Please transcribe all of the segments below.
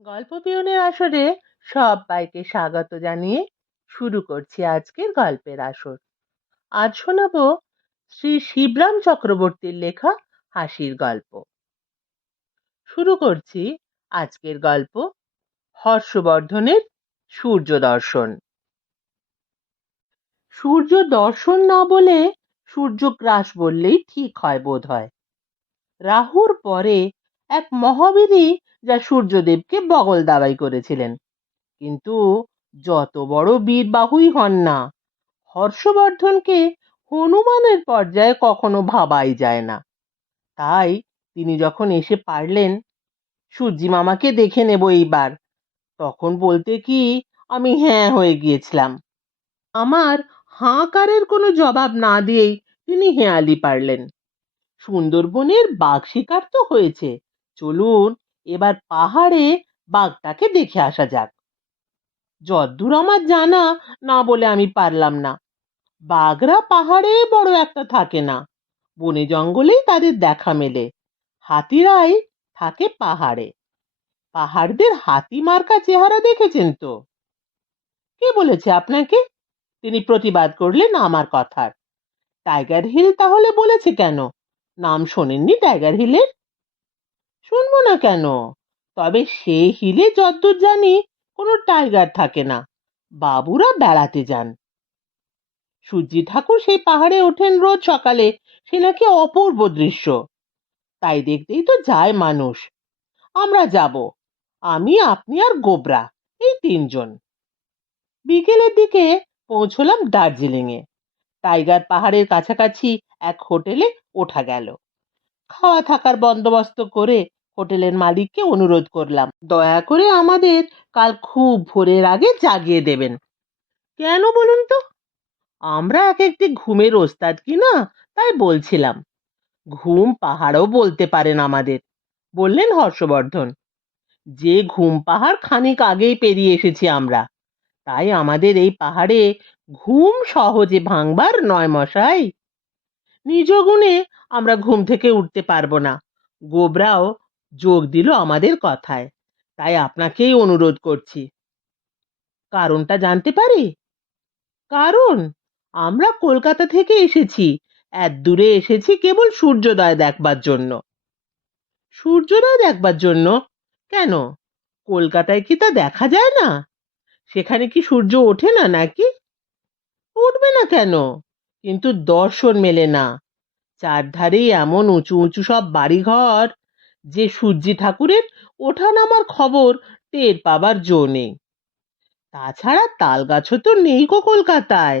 গল্প পিয়নের আসরে সবাইকে স্বাগত জানিয়ে শুরু করছি আজকের গল্পের আসর। আজ শোনাবো শ্রী শিবরাম চক্রবর্তীর লেখা হাসির গল্প। শুরু করছি আজকের গল্প হর্ষবর্ধনের সূর্য দর্শন। সূর্য দর্শন না বলে সূর্যগ্রাস বললেই ঠিক হয় বোধ হয়। রাহুর পরে এক মহাবীরই যা সূর্যদেবকে বগল দাবাই করেছিলেন, কিন্তু যত বড় বীরবাহুই হন না, হর্ষবর্ধনকে হনুমানের পর্যায়ে কখনো ভাবাই যায় না। তাই তিনি যখন এসে পারলেন সূর্যি মামাকে দেখে নেব এইবার, তখন বলতে কি আমি হ্যাঁ হয়ে গিয়েছিলাম। আমার হাঁকারের কোনো জবাব না দিয়েই তিনি হেঁয়ালি পারলেন, সুন্দরবনের বাঘ শিকার তো হয়েছে, চলুন এবার পাহাড়ে বাঘটাকে দেখে আসা যাক। যদ্দূর আমার জানা, না বলে আমি পারলাম না। বাঘরা পাহাড়ে বড় একটা থাকে না, বনে জঙ্গলেই তাদের দেখা মেলে। হাতিরাই থাকে পাহাড়ে। পাহাড়দের হাতি মার্কা চেহারা দেখেছেন তো? কে বলেছে আপনাকে? তিনি প্রতিবাদ করলেন আমার কথার। টাইগার হিল তাহলে বলেছে কেন? নাম শোনেননি টাইগার হিলের? শুনবো না কেন? তবে সে হিলে যদ্দূর জানি কোনো টাইগার থাকে না, বাবুরা বেড়াতে যান। সূর্যি ঠাকুর সেই পাহাড়ে ওঠেন রোজ সকালে, সে নাকি অপূর্ব দৃশ্য। তাই দেখতেই তো যায় মানুষ। আমরা যাব, আমি আপনি আর গোবরা, এই তিনজন। বিকেলের দিকে পৌঁছলাম দার্জিলিং এ। টাইগার পাহাড়ের কাছাকাছি এক হোটেলে ওঠা গেল। খাওয়া থাকার বন্দোবস্ত করে হোটেলের মালিককে অনুরোধ করলাম, দয়া করে আমাদের কাল খুব ভোরের আগে জাগিয়ে দেবেন। কেন বলুন তো? আমরা এক একটি ঘুমের ওস্তাদ কিনা, তাই বলছিলাম। ঘুম পাহাড়ও বলতে পারেন আমাদের, বললেন হর্ষবর্ধন। যে ঘুম পাহাড় খানিক আগেই পেরিয়ে এসেছি আমরা, তাই আমাদের এই পাহাড়ে ঘুম সহজে ভাঙবার নয় মশাই। নিজ গুণে আমরা ঘুম থেকে উঠতে পারবো না, গোবরাও যোগ দিল আমাদের কথায়। তাই আপনাকেই অনুরোধ করছি। কারণটা জানতে পারি? কারণ আমরা কলকাতা থেকে এসেছি, এত দূরে এসেছি কেবল সূর্যোদয় দেখবার জন্য। সূর্যোদয় দেখবার জন্য? কেন, কলকাতায় কি তা দেখা যায় না? সেখানে কি সূর্য ওঠে না নাকি? উঠবে না কেন, কিন্তু দর্শন মেলে না। চারধারেই এমন উঁচু উঁচু সব বাড়িঘর যে সূর্যি ঠাকুরের ওঠা নামার খবর টের পাবার জো নেই। তাছাড়া তাল গাছও তো নেই গো কলকাতায়,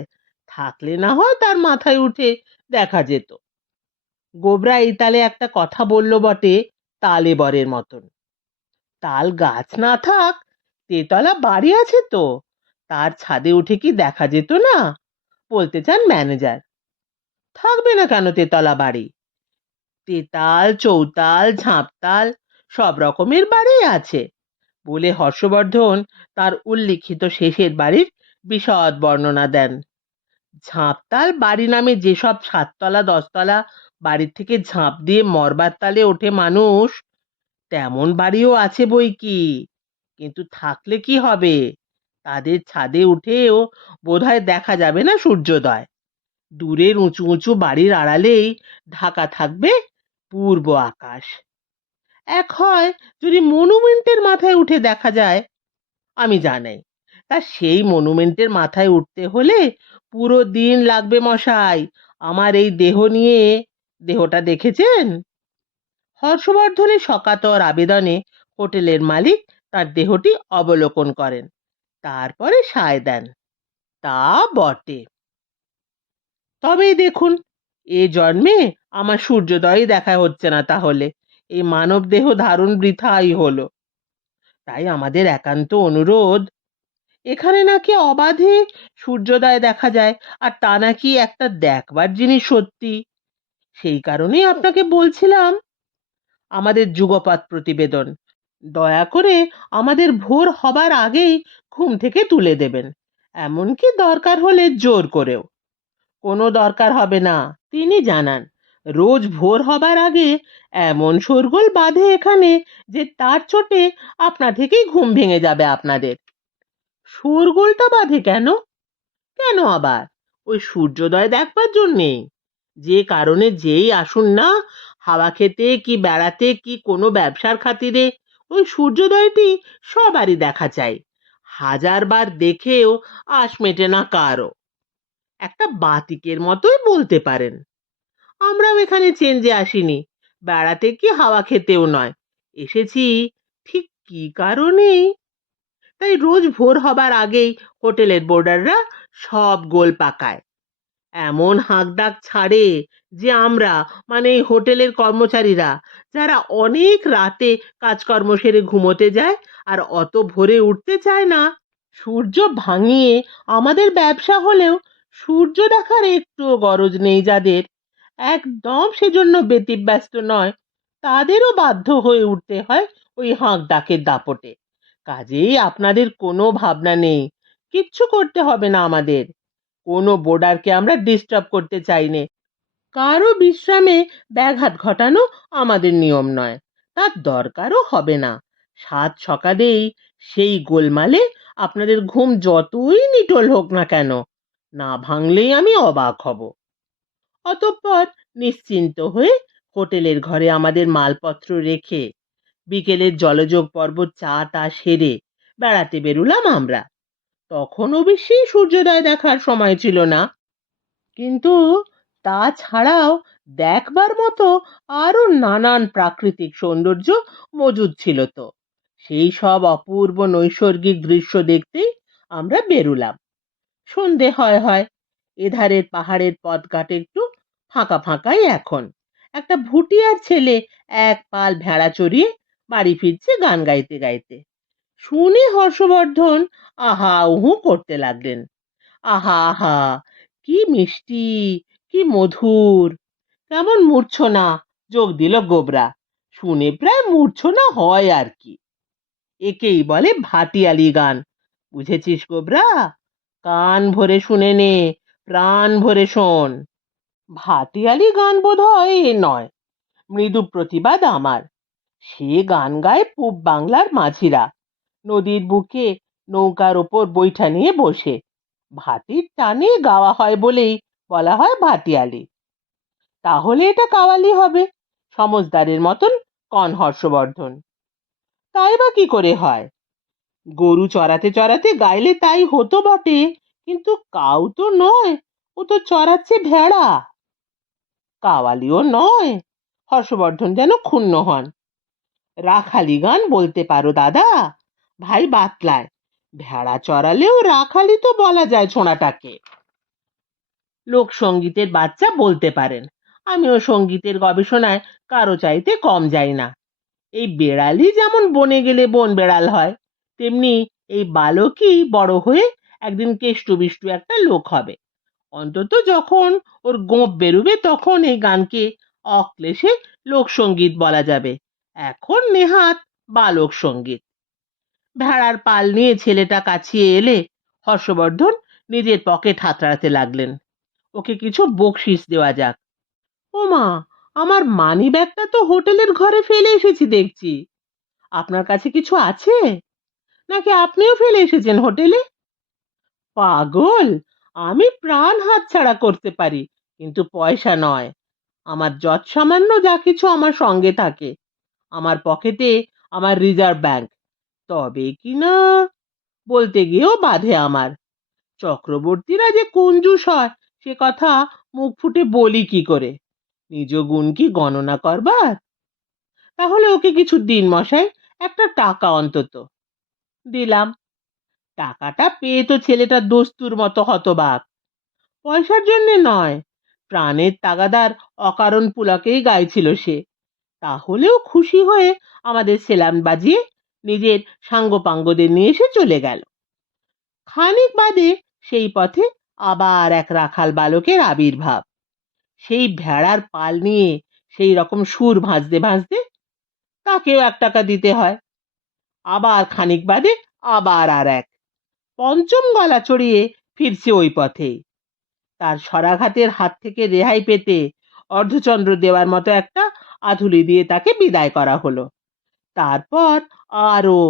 থাকলে না হয় তার মাথায় উঠে দেখা যেত। গোবরা এই তালে একটা কথা বলল বটে, তালে বরের মতন। তাল গাছ না থাক, তেতলা বাড়ি আছে তো, তার ছাদে উঠে কি দেখা যেত না, বলতে চান ম্যানেজার। থাকবে না কেন তেতলা বাড়ি? তেতাল, চৌতাল, ঝাঁপতাল সব রকমের বাড়ি আছে, বলে হর্ষবর্ধন তার উল্লিখিত শেষের বাড়ির বিশদ বর্ণনা দেন। ঝাঁপতাল বাড়ি নামে যেসব 7 তলা 10 তলা বাড়ির থেকে ঝাঁপ দিয়ে মরবার তালে ওঠে মানুষ, তেমন বাড়িও আছে বই কি, কিন্তু থাকলে কি হবে, তাদের ছাদে উঠেও বোধহয় দেখা যাবে না সূর্যোদয়। দূরের উঁচু উঁচু বাড়ির আড়ালেই ঢাকা থাকবে পূর্ব আকাশ। এক হয় যদি মনুমেন্টের মাথায় উঠে দেখা যায়, আমি জানাই। তা সেই মনুমেন্টের মাথায় উঠতে হলে পুরো দিন লাগবে মশাই। আমার এই দেহ নিয়ে, দেহটা দেখেছেন? হর্ষবর্ধনের সকাতর আবেদনে হোটেলের মালিক তার দেহটি অবলোকন করেন, তারপরে সায় দেন। তা বটে, তবে দেখুন, এ জন্মে আমার সূর্যোদয় দেখা হচ্ছে না, তাহলে এই মানব দেহ ধারণ বৃথাই হলো। তাই আমাদের একান্ত অনুরোধ, এখানে নাকি অবাধে সূর্যোদয় দেখা যায়, আর তা নাকি একটা দেখবার জিনিস সত্যি। সেই কারণেই আপনাকে বলছিলাম, আমাদের যুগপৎ প্রতিবেদন, দয়া করে আমাদের ভোর হবার আগেই ঘুম থেকে তুলে দেবেন, এমনকি দরকার হলে জোর করেও। কোনো দরকার হবে না, তিনি জানান। রোজ ভোর হবার আগে এমন শোরগোল বাঁধে এখানে যে তার চোটে আপনা থেকেই ঘুম ভেঙে যাবে আপনাদের। শোরগোলটা বাঁধে কেন? কেন আবার? ওই সূর্যোদয় দেখবার জন্যে। যে কারণে যেই আসুন না, হাওয়া খেতে কি বেড়াতে কি কোনো ব্যবসার খাতিরে, ওই সূর্যোদয়টি সবারই দেখা চাই। হাজারবার দেখেও আশ মেটে না কারও। একটা বাতিকের মতোই বলতে পারেন। আমরাও এখানে চেঞ্জে আসিনি, বেড়াতে কি হাওয়া খেতেও নয়। এসেছি ঠিক কি কারণেই। তাই রোজ ভোর হবার আগেই হোটেলের বোর্ডাররা সব গোল পাকায়, এমন হাঁকডাক ছাড়ে যে আমরা, মানে এই হোটেলের কর্মচারীরা, যারা অনেক রাতে কাজকর্ম সেরে ঘুমোতে যায় আর অত ভোরে উঠতে চায় না, সূর্য ভাঙিয়ে আমাদের ব্যবসা হলেও সূর্য দেখার একটুও গরজ নেই যাদের, একদম সেজন্য ব্যতিব্যস্ত নয়, তাদেরও বাধ্য হয়ে উঠতে হয় ওই হাঁক ডাকের দাপটে। কাজেই আপনাদের কোনো ভাবনা নেই, কিচ্ছু করতে হবে না আমাদের। কোনো বোর্ডারকে আমরা ডিস্টার্ব করতে চাই নে। কারো বিশ্রামে ব্যাঘাত ঘটানো আমাদের নিয়ম নয়, তার দরকারও হবে না। সাত সকালেই সেই গোলমালে আপনাদের ঘুম যতই নিটোল হোক না কেন, না ভাঙলেই আমি অবাক হব। অতঃপর নিশ্চিন্ত হয়ে হোটেলের ঘরে আমাদের মালপত্র রেখে বিকেলের জলযোগ পর্ব চা টা সেরে বেড়াতে বেরুলাম আমরা। তখন অবশ্যই সূর্যোদয় দেখার সময় ছিল না, কিন্তু তাছাড়াও দেখবার মতো আরো নানান প্রাকৃতিক সৌন্দর্য মজুদ ছিল। তো সেই সব অপূর্ব নৈসর্গিক দৃশ্য দেখতেই আমরা বেরুলাম। সন্ধে হয় এধারের পাহাড়ের পথঘাট একটু ফাঁকা ফাঁকাই এখন। একটা ভুটিয়ার ছেলে এক পাল ভেড়া চড়িয়ে বাড়ি ফিরছে গান গাইতে গাইতে। শুনে হর্ষবর্ধন আহা উহু করতে লাগলেন। আহা আহা, কি মিষ্টি, কি মধুর, কেমন মূর্ছনা, যোগ দিল গোবরা। শুনে প্রায় মূর্ছনা হয় আর কি। একেই বলে ভাটিয়ালি গান, বুঝেছিস গোবরা? কান ভরে শুনে নে, প্রাণ ভরে শোন। ভাটিয়ালি গান বোধ হয় এ নয়, মৃদু প্রতিবাদ আমার। সে গান গায় পূব বাংলার মাঝিরা, নদীর বুকে নৌকার ওপর বৈঠা নিয়ে বসে। ভাটির টানে গাওয়া হয় বলেই বলা হয় ভাটিয়ালি। তাহলে এটা কাওয়ালি হবে, সমজদারের মতন কন হর্ষবর্ধন। তাই বা কি করে হয়? গরু চড়াতে চড়াতে গাইলে তাই হতো বটে, কিন্তু কাউ তো নয়, ও তো চড়াচ্ছে ভেড়া। কাওয়ালিও নয়। হর্ষবর্ধন যেন ক্ষুণ্ণ হন। রাখালি গান বলতে পারো দাদা, ভাই বাতলায়। ভেড়া চড়ালেও রাখালি তো বলা যায় ছোঁড়াটাকে। লোকসঙ্গীতের বাচ্চা বলতে পারেন, আমিও সঙ্গীতের গবেষণায় কারো চাইতে কম যাই না। এই বেড়ালি যেমন বনে গেলে বন বেড়াল হয়, তেমনি এই বালকই বড় হয়ে একদিন কেষ্টু বিষ্টু একটা লোক হবে। অন্তত যখন ওর গোঁপ বেরুবে তখন এই গানকে অক্লেশে লোকসঙ্গীত বলা যাবে। এখন নেহাত বালক সঙ্গীত। ভেড়ার পাল নিয়ে ছেলেটা কাছিয়ে এলে হর্ষবর্ধন নিজের পকেট হাতড়াতে লাগলেন, ওকে কিছু বকশিস দেওয়া যাক। ওমা, আমার মানি ব্যাগটা তো হোটেলের ঘরে ফেলে এসেছি দেখছি। আপনার কাছে কিছু আছে, নাকি আপনিও ফেলে এসেছেন হোটেলে? পাগল, আমি প্রাণ হাতছাড়া করতে পারি, কিন্তু পয়সা নয়। আমার যৎসামান্য যা কিছু আমার সঙ্গে থাকে, আমার পকেটে আমার রিজার্ভ ব্যাংক, তবে কিনা বলতে গিয়েও বাধে আমার। চক্রবর্তীরা যে কঞ্জুস হয় সে কথা মুখ ফুটে বলি কি করে? নিজ গুণ কি গণনা করবার? তাহলে ওকে কিছু দিন মশাই, একটা টাকা অন্তত। দিলাম। টাকাটা পেয়ে তো ছেলেটা দস্তুর মতো হতবাক। পয়সার জন্যে নয়, প্রাণের তাগাদার অকারণ পুলকেই গাইছিল সে। তাহলেও খুশি হয়ে আমাদের সেলাম বাজিয়ে নিজের সাঙ্গপাঙ্গদের নিয়ে এসে চলে গেল। খানিক বাদে সেই পথে আবার এক রাখাল বালকের আবির্ভাব। সেই ভেড়ার পাল নিয়ে সেই রকম সুর ভাঁজতে ভাঁজতে তাকেও 1 টাকা দিতে হয়। আবার খানিক বাদে আবার আর এক, পঞ্চম গলা চড়িয়ে ফিরছে ওই পথেই। তার সরাঘাতের হাত থেকে রেহাই পেতে অর্ধচন্দ্র দেওয়ার মতো একটা আধুলি দিয়ে তাকে বিদায় করা হলো। তারপর আরো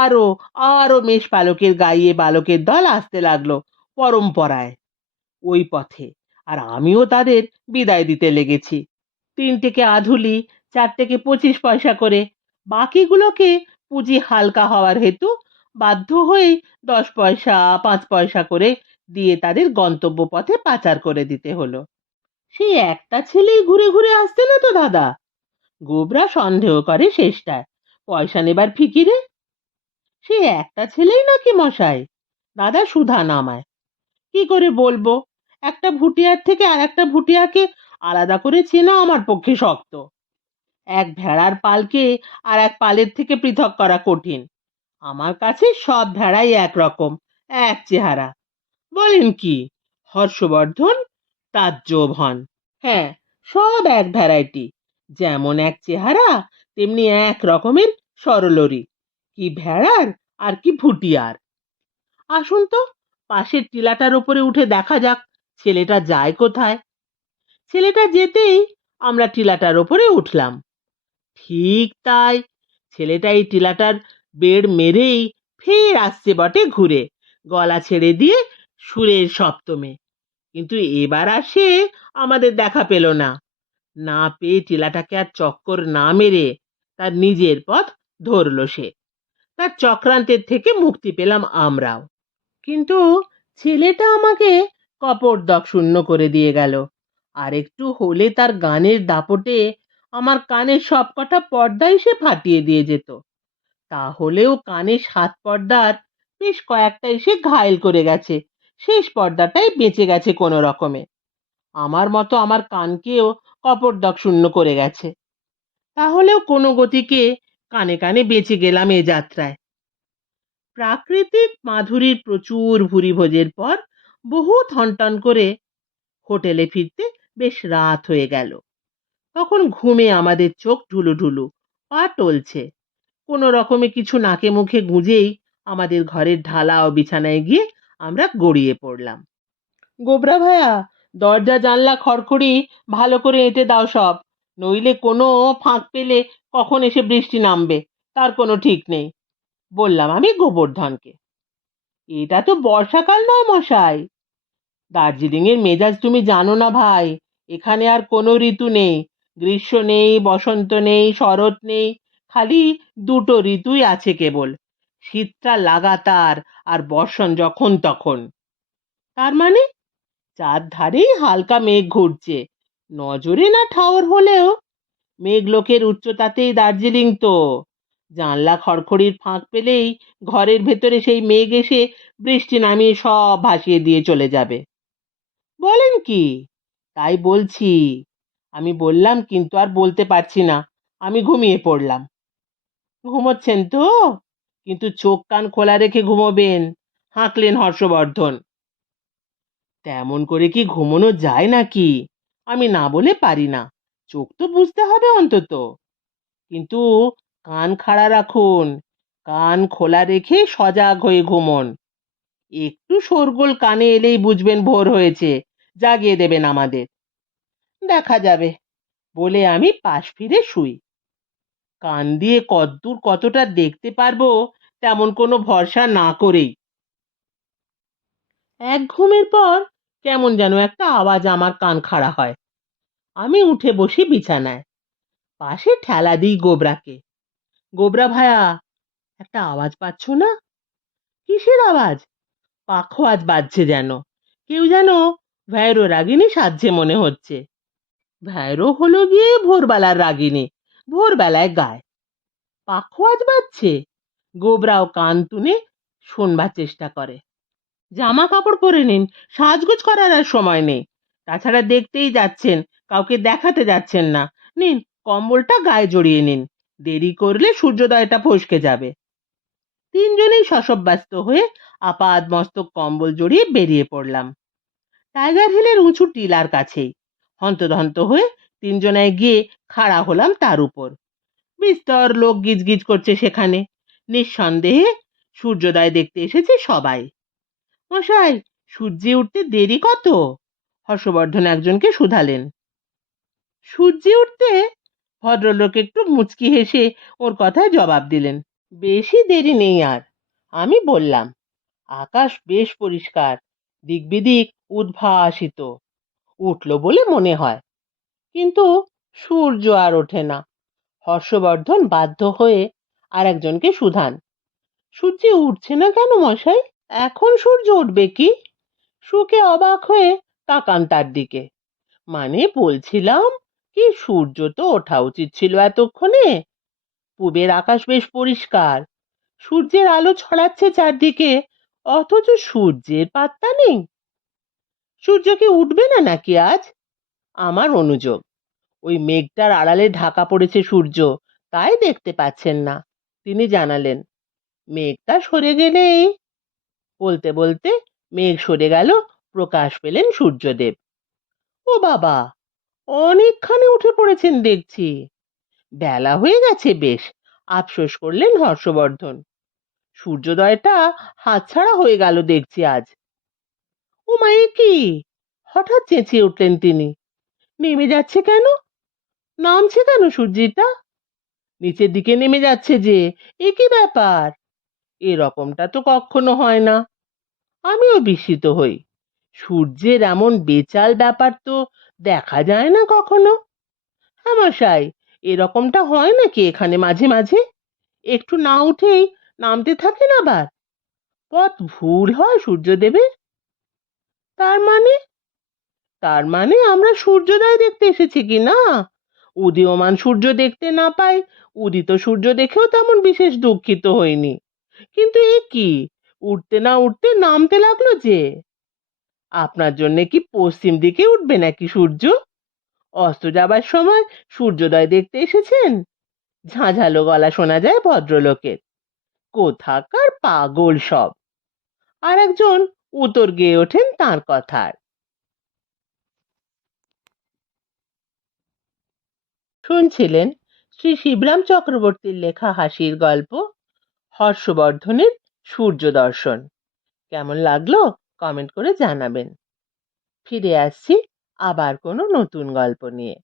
আরো আরো মেষপালকের গাইয়ে বালকের দল আসতে লাগলো পরম্পরায় ওই পথে। আর আমিও তাদের বিদায় দিতে লেগেছি। 3টেকে আধুলি, 4টেকে 25 পয়সা করে, বাকিগুলোকে পুঁজি হালকা হওয়ার হেতু বাধ্য হয়ে 10 পয়সা 5 পয়সা করে দিয়ে তাদের গন্তব্য পথে পাচার করে দিতে হলো। সেই একটা ছেলেই ঘুরে ঘুরে আসছে না তো দাদা? গোবরা সন্দেহ করে শেষটায়। পয়সা নেবার ফিকিরে। সে একটা ছেলেই নাকি মশাই? দাদা সুধা নামায়। কি করে বলবো? একটা ভুটিয়ার থেকে আর একটা ভুটিয়াকে আলাদা করে চেনা আমার পক্ষে শক্ত। এক ভেড়ার পালকে আর এক পালের থেকে পৃথক করা কঠিন। আমার কাছে সব ভেড়াই একরকম, এক চেহারা। বলেন কি? হর্ষবর্ধন তাজ্জব হন। হ্যাঁ, সব এক ভ্যারাইটি। যেমন এক চেহারা তেমনি এক রকমের সরলরি। কি ভেড়ার আর কি ভুটিয়ার। আসুন তো পাশের টিলাটার উপরে উঠে দেখা যাক ছেলেটা যায় কোথায়। ছেলেটা যেতেই আমরা টিলাটার উপরে উঠলাম। ঠিক তাই, ছেলেটা এই টিলাটার বেড় মেরেই ফের আসছে বটে ঘুরে, গলা ছেড়ে দিয়ে সুরের সপ্তমে। কিন্তু এবার আর সে আমাদের দেখা পেল না। না পেয়ে টিলাটাকে আর চক্কর না মেরে তার নিজের পথ ধরল সে। তার চক্রান্তের থেকে মুক্তি পেলাম আমরাও। কিন্তু ছেলেটা আমাকে কপর্দক শূন্য করে দিয়ে গেল। আর একটু হলে তার গানের দাপটে আমার কানের সবকটা পর্দাই সে ফাটিয়ে দিয়ে যেত। তাহলেও কানে 7 পর্দার বেশ কয়েকটা এসে ঘায়েল করে গেছে, শেষ পর্দাটাই বেঁচে গেছে কোনো রকমে। আমার মতো আমার কানকেও কপর্দক শূন্য করে গেছে। তাহলেও কোনো গতিকে কানে কানে বেঁচে গেলাম এ যাত্রায়। প্রাকৃতিক মাধুরীর প্রচুর ভুরিভোজের পর বহু থনটন করে হোটেলে ফিরতে বেশ রাত হয়ে গেল। তখন ঘুমে আমাদের চোখ ঢুলু ঢুলু, পা টলছে। কোনো রকমে কিছু নাকে মুখে গুঁজেই আমাদের ঘরের ঢালা ও বিছানায় গিয়ে আমরা গড়িয়ে পড়লাম। গোবরা ভায়া, দরজা জানলা খড়খড়ি ভালো করে এঁটে দাও সব, নইলে কোনো ফাঁক পেলে কখন এসে বৃষ্টি নামবে তার কোনো ঠিক নেই, বললাম আমি গোবর্ধনকে। এটা তো বর্ষাকাল নয় মশাই। দার্জিলিং এর মেজাজ তুমি জানো না ভাই। এখানে আর কোনো ঋতু নেই। গ্রীষ্ম নেই, বসন্ত নেই, শরৎ নেই। খালি দুটো ঋতুই আছে কেবল। শীতটা লাগাতার আর বর্ষণ যখন তখন। তার মানে? চার ধারেই হালকা মেঘ ঘুরছে। নজরে না ঠাওর হলেও মেঘ লোকের উচ্চতাতেই দার্জিলিং তো। জানলা খড়খড়ির ফাঁক পেলেই ঘরের ভেতরে সেই মেঘ এসে বৃষ্টি নামিয়ে সব ভাসিয়ে দিয়ে চলে যাবে। বলেন কি? তাই বলছি। আমি বললাম কিন্তু আর বলতে পারছি না। আমি ঘুমিয়ে পড়লাম। ঘুমোচ্ছেন তো? কিন্তু চোখ কান খোলা রেখে ঘুমোবেন, হাঁকলেন হর্ষবর্ধন। তেমন করে কি ঘুমোনো যায় নাকি? আমি না বলে পারি না। চোখ তো বুঝতে হবে অন্তত। কিন্তু কান খাড়া রাখুন, কান খোলা রেখে সজাগ হয়ে ঘুমোন। একটু শোরগোল কানে এলেই বুঝবেন ভোর হয়েছে, জাগিয়ে দেবেন আমাদের। দেখা যাবে, বলে আমি পাশ ফিরে শুই। কান দিয়ে কতদূর কতটা দেখতে পারবো তেমন কোনো ভরসা না করেই এক ঘুমের পর কেমন যেন একটা আওয়াজ আমার কান খাড়া হয়। আমি উঠে বসি বিছানায়, পাশে ঠেলা দিই গোবরাকে। গোবরা ভায়া, একটা আওয়াজ পাচ্ছ না? কিসের আওয়াজ? পাখো আজ বাজছে যেন। কেউ যেন ভ্যারো রাগিনী সাজছে মনে হচ্ছে। ভ্যারো হলো গিয়ে ভোরবেলার রাগিনী, ভোরবেলায় গায়। পাখো আজ বাজছে। গোবরাও কান তুলে শোনবার চেষ্টা করে। জামা কাপড় পরে নিন, সাজগোজ করার আর সময় নেই। তাছাড়া দেখতেই যাচ্ছেন, কাউকে দেখাতে যাচ্ছেন না। নিন, কম্বলটা গায়ে জড়িয়ে নিন। দেরি করলে সূর্যোদয়টা ফসকে যাবে। 3জনেই শশব্যস্ত হয়ে আপাদ মস্তক কম্বল জড়িয়ে বেরিয়ে পড়লাম। টাইগার হিলের উঁচু টিলার কাছেই হন্তদন্ত হয়ে 3জনায় গিয়ে খাড়া হলাম তার উপর। বিস্তর লোক গিজগিজ করছে সেখানে। নিঃসন্দেহে সূর্যোদয় দেখতে এসেছে সবাই। মশাই, সূর্যে উঠতে দেরি কত? হর্ষবর্ধন একজনকে শুধালেন। সূর্য উঠতে ভদ্রলোক একটু মুচকি হেসে ওর কথায় জবাব দিলেন। বেশি দেরি নেই আর। আমি বললাম, আকাশ বেশ পরিষ্কার, দিকবিদিক উদ্ভাসিত, উঠল বলে মনে হয়, কিন্তু সূর্য আর ওঠে না। হর্ষবর্ধন বাধ্য হয়ে আর একজনকে শুধান, সূর্য উঠছে না কেন মশাই? এখন সূর্য উঠবে কি? শুকে অবাক হয়ে তাকান তার দিকে। মানে বলছিলাম কি, সূর্য তো ওঠা উচিত ছিল এতক্ষণে। পূবের আকাশ বেশ পরিষ্কার, সূর্যের আলো ছড়াচ্ছে চারদিকে, অথচ সূর্যের পাত্তা নেই। সূর্য কি উঠবে না নাকি আজ? আমার অনুযোগ, ওই মেঘটার আড়ালে ঢাকা পড়েছে সূর্য, তাই দেখতে পাচ্ছেন না। তিনি জানালেন, মেঘটা সরে গেলেই। বলতে বলতে মেঘ সরে গেল, প্রকাশ পেলেন সূর্যদেব। ও বাবা, অনেকখানি উঠে পড়েছেন দেখছি। বেলা হয়ে গেছে বেশ, আফসোস করলেন হর্ষবর্ধন। সূর্যোদয়টা হাতছাড়া হয়ে গেল দেখছি আজ। ও মা, এ কি! হঠাৎ চেঁচিয়ে উঠলেন তিনি। নেমে যাচ্ছে কেন? নামছে কেন সূর্যিটা? নিচের দিকে নেমে যাচ্ছে যে, এ কি ব্যাপার? এরকমটা তো কখনো হয় না। আমিও বিস্মিত হই। সূর্যের এমন বেচাল ব্যাপার তো দেখা যায় না কখনো। হ্যাঁ মশাই, এরকমটা হয় নাকি এখানে মাঝে মাঝে? একটু না উঠেই নামতে থাকেন আবার। পথ ভুল হয় সূর্যদেবের। তার মানে? তার মানে আমরা সূর্যোদয় দেখতে এসেছি কি না? উদীয়মান সূর্য দেখতে না পাই, উদিত সূর্য দেখেও তেমন বিশেষ দুঃখিত হইনি। কিন্তু এ কি, উঠতে না উঠতে নামতে লাগলো যে! আপনার জন্য কি পশ্চিম দিকে উঠবে নাকি সূর্য? অস্ত যাবার সময় সূর্যোদয় দেখতে এসেছেন? ঝাঁঝালো গলা শোনা যায় ভদ্রলোকের। কোথাকার পাগল সব! আর একজন উত্তর গেয়ে ওঠেন তাঁর কথার। শুনছিলেন শ্রী শিবরাম চক্রবর্তীর লেখা হাসির গল্প হর্ষবর্ধনের সূর্য দর্শন। কেমন লাগলো কমেন্ট করে জানাবেন। ফিরে আসছি আবার কোনো নতুন গল্প নিয়ে।